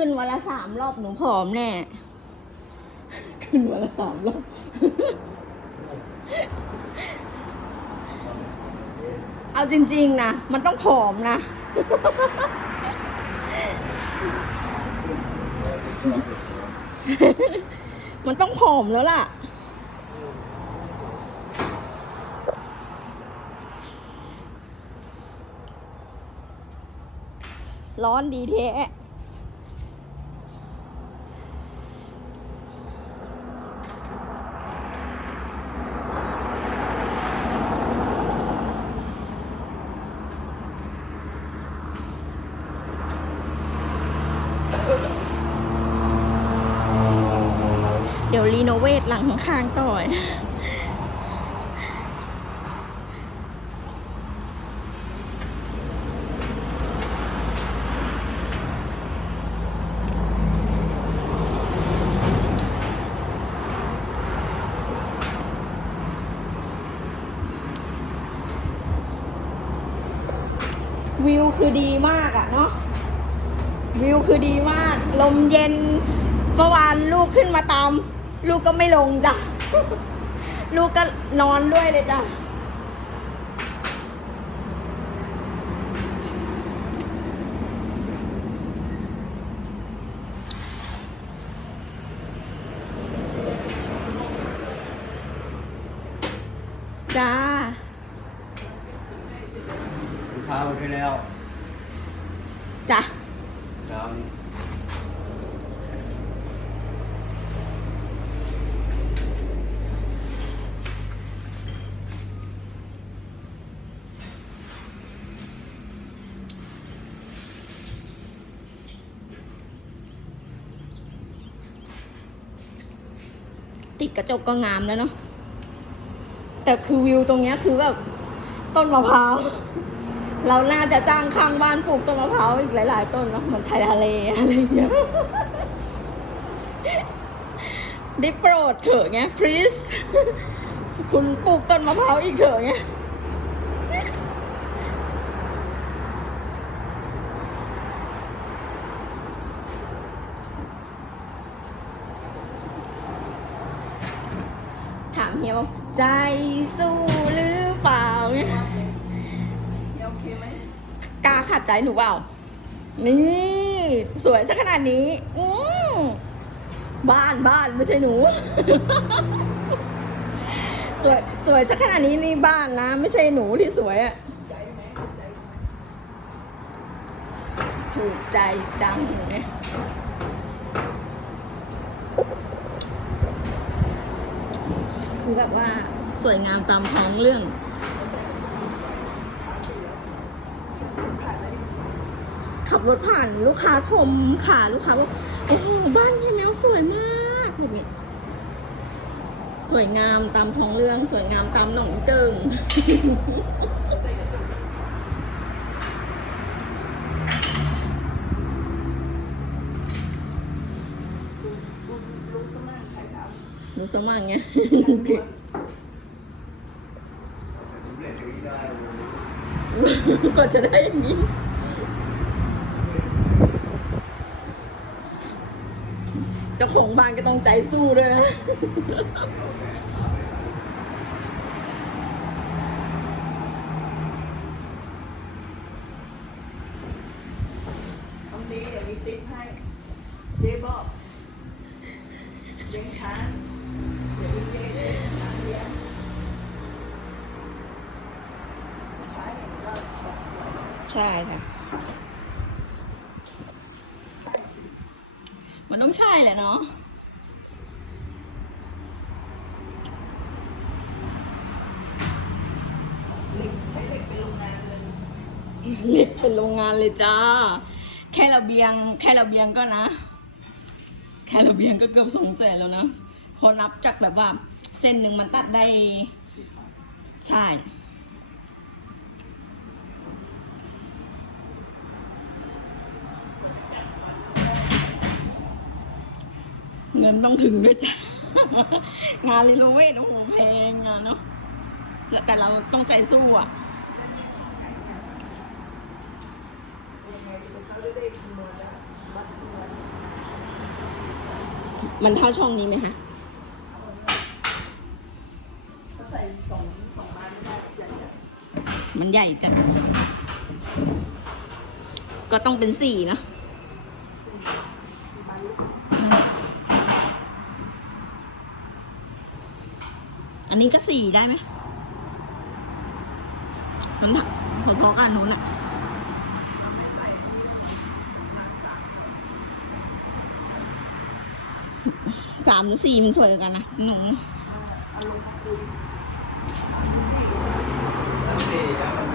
ขึ้นวันละสามรอบหนูผอมแน่ ขึ้นวันละสามรอบ เอาจริง ๆ นะ มันต้องผอมนะ มันต้องผอมแล้วล่ะร้อนดีแท้ รีโนเวทหลังข้างก่อนวิวคือดีมากอะเนาะวิวคือดีมาก ลมเย็นเมื่อวานลูกขึ้นมาตาม ลูกก็ไม่ลงจ้ะ ลูกก็นอนด้วยเลยจ้ะ จ้า ลูกค้าไปแล้วจ้ะครั ติดกระจกก็งามแล้วเนาะแต่คือวิวตรงเนี้ยคือแบบต้นมะพร้าวเราน่าจะจ้างข้างบ้านปลูกต้นมะพร้าวอีกหลาย ๆ ต้นเนาะเหมือนชายทะเลอะไรอย่างเงี้ยได้โปรดเถอะไง please คุณปลูกต้นมะพร้าวอีกเถอะไง เฮียวใจสู้หรือเปล่าเนี่ยโอเคไหมกาขัดใจหนูเปล่า นี่สวยซะขนาดนี้ อืมบ้านบ้านไม่ใช่หนู สวยสวยซะขนาดนี้นี่บ้านนะ ไม่ใช่หนูที่สวยอะถูกใจจังเนี่ย คือแบบว่าสวยงามตามท้องเรื่อง ขับรถผ่านลูกค้าชมค่ะลูกค้าบอกโอ้โหบ้านยี่แมวสวยมากแบบนี้สวยงามตามท้องเรื่อง สวยงามตามหนองเจิง ลุงสมานใครท รู้สมั่งเงี้ยำผมเล่นอย่างนี้ได้เลยกว่าจะได้อย่างนี้จ้าของบ้านก็ต้องใจสู้ด้วยนะตรงนี้เดี๋ยวมีติ๊กให้ เจ๊บอกเลี้ยงช้าง ใช่ค่ะ มันต้องใช่แหละเนาะเหล็กใช้เป็นโรงงานเลยเล็กเป็นโรงงานเลยจ้า แค่ระเบียง แค่ระเบียงก็นะ แค่ระเบียงก็เกือบสองแสนแล้วนะ พอนับจากแบบว่า เส้นหนึ่งมันตัดได้ ใช่ เงินต้องถึงด้วยจ้างานรีโนเวทโอ้โหแพงอะเนาะแต่เราต้องใจสู้อะยังไงเขาจะมันเท่าช่องนี้ไหมคะมันใหญ่จัด ก็ต้องเป็นสี่เนอะ อันนี้ก็สี่ได้ไหมนั่นน่ะพอๆกับอันูแหละสามหรือสี่มันสวยกันนะหนูสี่แล้